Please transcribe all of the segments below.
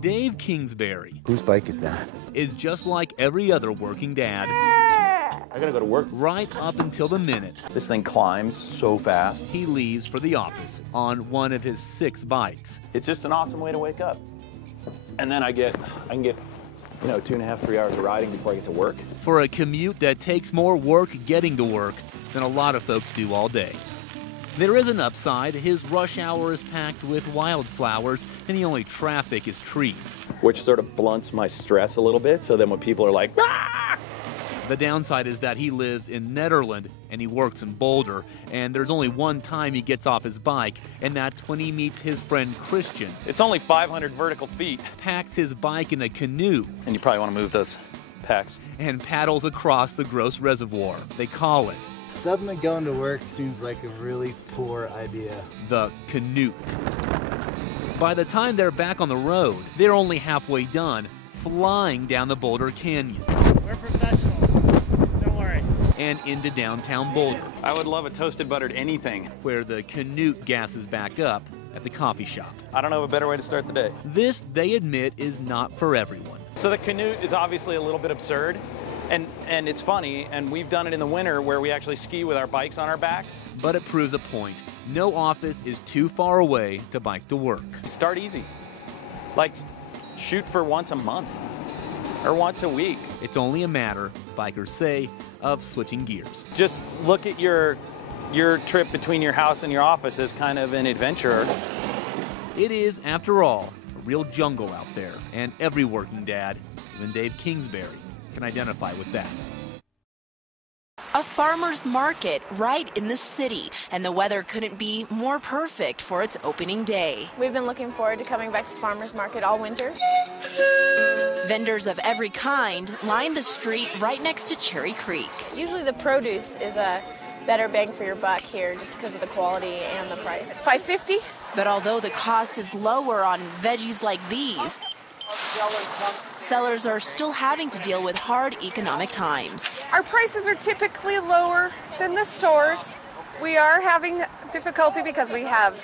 Dave Kingsbury, whose bike is that? Is just like every other working dad. I gotta go to work. Right up until the minute This thing climbs so fast. he leaves for the office on one of his 6 bikes. It's just an awesome way to wake up. And then I can get, 2.5, 3 hours of riding before I get to work. For a commute that takes more work getting to work than a lot of folks do all day. There is an upside. His rush hour is packed with wildflowers, and the only traffic is trees. Which sort of blunts my stress a little bit, so then when people are like, "Ah!" The downside is that he lives in Netherland and he works in Boulder, and there's only one time he gets off his bike, and that's when he meets his friend Christian. It's only 500 vertical feet. Packs his bike in a canoe. And you probably want to move those packs. And paddles across the Gross Reservoir, they call it. Suddenly going to work seems like a really poor idea. The Canute. By the time they're back on the road, they're only halfway done, flying down the Boulder Canyon. We're professionals, don't worry. And into downtown Boulder. I would love a toasted buttered anything. Where the Canute gasses back up at the coffee shop. I don't know of a better way to start the day. This, they admit, is not for everyone. So the Canute is obviously a little bit absurd. And it's funny, and we've done it in the winter where we actually ski with our bikes on our backs. But it proves a point. No office is too far away to bike to work. Start easy. Like, shoot for once a month or once a week. It's only a matter, bikers say, of switching gears. Just look at your trip between your house and your office as kind of an adventure. It is, after all, a real jungle out there, and every working dad, even Dave Kingsbury, can identify with that. A farmer's market right in the city, and the weather couldn't be more perfect for its opening day. We've been looking forward to coming back to the farmer's market all winter. Vendors of every kind line the street right next to Cherry Creek. Usually the produce is a better bang for your buck here just because of the quality and the price. $5.50. But although the cost is lower on veggies like these, sellers are still having to deal with hard economic times. Our prices are typically lower than the stores. We are having difficulty because we have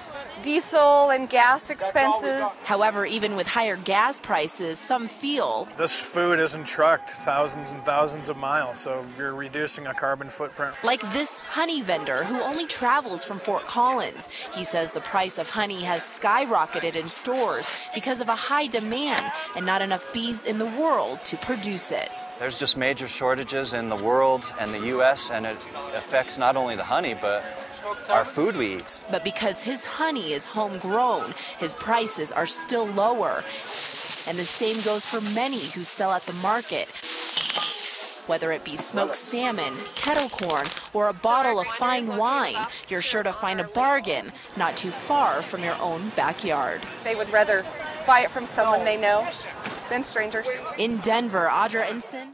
diesel and gas expenses. However, even with higher gas prices, some feel this food isn't trucked thousands and thousands of miles, so you're reducing a carbon footprint. Like this honey vendor who only travels from Fort Collins. He says the price of honey has skyrocketed in stores because of a high demand and not enough bees in the world to produce it. There's just major shortages in the world and the U.S., and it affects not only the honey, but our food we eat. But because his honey is homegrown, his prices are still lower. And the same goes for many who sell at the market. Whether it be smoked salmon, kettle corn, or a bottle of fine wine, you're sure to find a bargain not too far from your own backyard. They would rather buy it from someone they know than strangers. In Denver, Audra Ensign.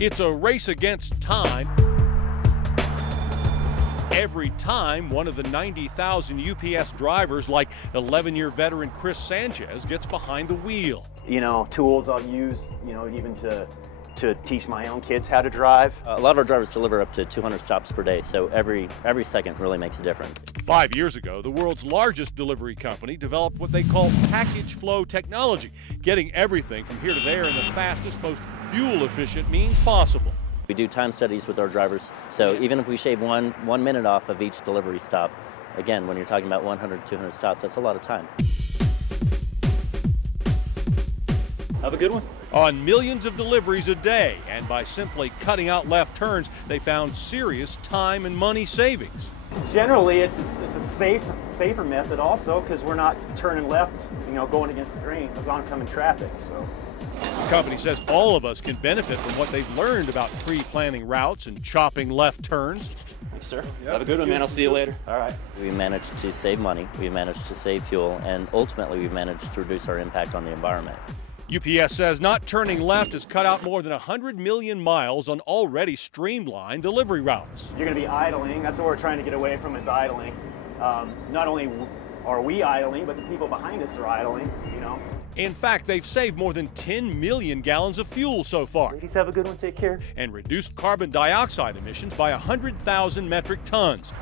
It's a race against time. Every time one of the 90,000 UPS drivers, like 11-year veteran Chris Sanchez, gets behind the wheel. Tools I'll use, even to teach my own kids how to drive. A lot of our drivers deliver up to 200 stops per day, so every second really makes a difference. 5 years ago, the world's largest delivery company developed what they call package flow technology, getting everything from here to there in the fastest, most fuel-efficient means possible. We do time studies with our drivers, so even if we shave one minute off of each delivery stop, again, when you're talking about 100, 200 stops, that's a lot of time. Have a good one. On millions of deliveries a day, and by simply cutting out left turns, they found serious time and money savings. Generally, it's a safer method also, because we're not turning left, going against the grain of oncoming traffic. So. The company says all of us can benefit from what they've learned about pre-planning routes and chopping left turns. Thanks, sir. Have a good one, man. I'll see you later. All right. We managed to save money, we managed to save fuel, and ultimately we managed to reduce our impact on the environment. UPS says not turning left has cut out more than 100 million miles on already streamlined delivery routes. You're going to be idling. That's what we're trying to get away from, is idling. Not only are we idling, but the people behind us are idling, In fact, they've saved more than 10 million gallons of fuel so far. Ladies, have a good one. Take care. And reduced carbon dioxide emissions by 100,000 metric tons.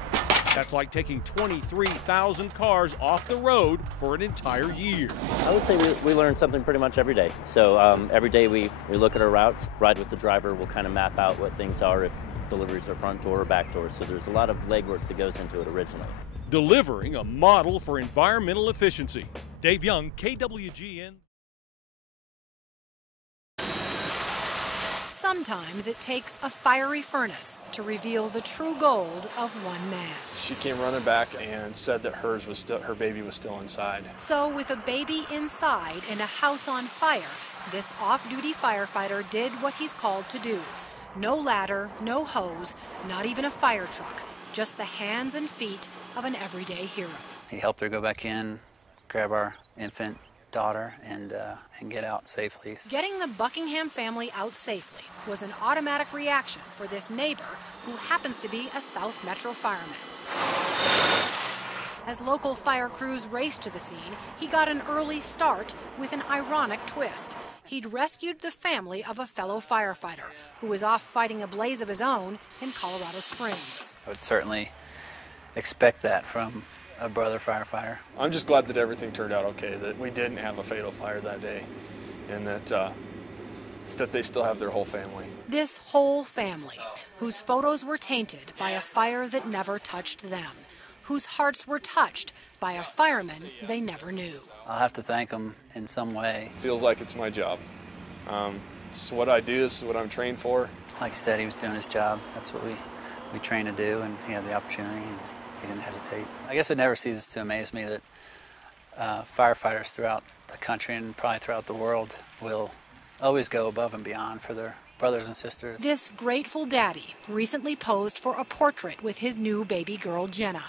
That's like taking 23,000 cars off the road for an entire year. I would say we learn something pretty much every day. So every day we look at our routes, ride with the driver, we'll kind of map out what things are, if deliveries are front door or back door. So there's a lot of legwork that goes into it originally. Delivering a model for environmental efficiency. Dave Young, KWGN. Sometimes it takes a fiery furnace to reveal the true gold of one man. She came running back and said that her baby was still inside. So with a baby inside and a house on fire, this off-duty firefighter did what he's called to do. No ladder, no hose, not even a fire truck, just the hands and feet of an everyday hero. He helped her go back in, grab our infant daughter, and get out safely. Getting the Buckingham family out safely was an automatic reaction for this neighbor who happens to be a South Metro fireman. As local fire crews raced to the scene, he got an early start with an ironic twist. He'd rescued the family of a fellow firefighter who was off fighting a blaze of his own in Colorado Springs. I would certainly expect that from a brother firefighter. I'm just glad that everything turned out okay, that we didn't have a fatal fire that day, and that they still have their whole family. This whole family, whose photos were tainted by a fire that never touched them, whose hearts were touched by a fireman they never knew. I'll have to thank them in some way. Feels like it's my job. This is what I do, this is what I'm trained for. Like I said, he was doing his job. That's what we train to do, and he had the opportunity, and he didn't hesitate. I guess it never ceases to amaze me that firefighters throughout the country and probably throughout the world will always go above and beyond for their brothers and sisters. This grateful daddy recently posed for a portrait with his new baby girl, Jenna.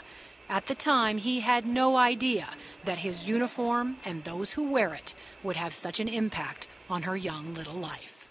At the time, he had no idea that his uniform and those who wear it would have such an impact on her young little life.